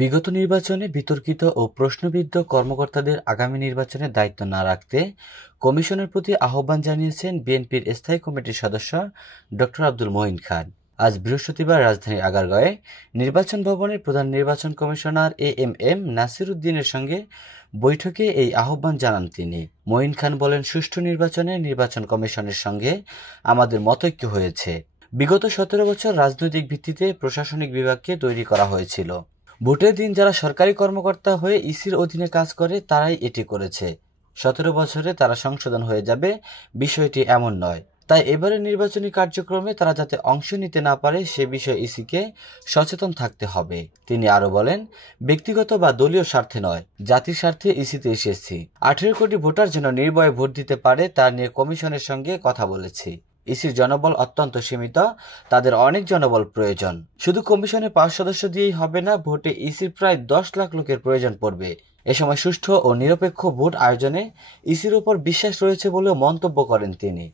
বিগত নির্বাচনে বিতর্কিত ও প্রশ্নবিদ্ধ কর্মকর্তাদের আগামী নির্বাচনে দায়িত্ব না রাখতে কমিশনের প্রতি আহ্বান জানিয়েছেন বিএনপির স্থায়ী কমিটির সদস্য ড. আব্দুল মঈন খান। আজ বৃহস্পতিবার রাজধানীর আগারগাঁওয়ে নির্বাচন ভবনের প্রধান নির্বাচন কমিশনার এএমএম নাসির উদ্দিনের সঙ্গে বৈঠকে এই আহ্বান জানান তিনি। মঈন খান বলেন, সুষ্ঠু নির্বাচনে নির্বাচন কমিশনের সঙ্গে আমাদের মতৈক্য হয়েছে। বিগত 17 বছর রাজনৈতিক ভিত্তিতে প্রশাসনিক বিভাগকে তৈরি করা হয়েছিল। ভোটের দিন যারা সরকারি কর্মকর্তা হয়ে ইসির অধীনে কাজ করে তারাই এটি করেছে। 17 বছরে তারা সংশোধন হয়ে যাবে, বিষয়টি এমন নয়। তাই এবারের নির্বাচনী কার্যক্রমে তারা যাতে অংশ নিতে না পারে সে বিষয়ে ইসিকে সচেতন থাকতে হবে। তিনি আরো বলেন, ব্যক্তিগত বা দলীয় স্বার্থে নয়, জাতির স্বার্থে ইসিতে এসেছি। 18 কোটি ভোটার যেন নির্ভয়ে ভোট দিতে পারে তা নিয়ে কমিশনের সঙ্গে কথা বলেছি। ইসির জনবল অত্যন্ত সীমিত, তাদের অনেক জনবল প্রয়োজন। শুধু কমিশনে 5 সদস্য দিয়েই হবে না, ভোটে ইসির প্রায় 10 লাখ লোকের প্রয়োজন পড়বে। এ সময় সুষ্ঠু ও নিরপেক্ষ ভোট আয়োজনে ইসির উপর বিশ্বাস রয়েছে বলেও মন্তব্য করেন তিনি।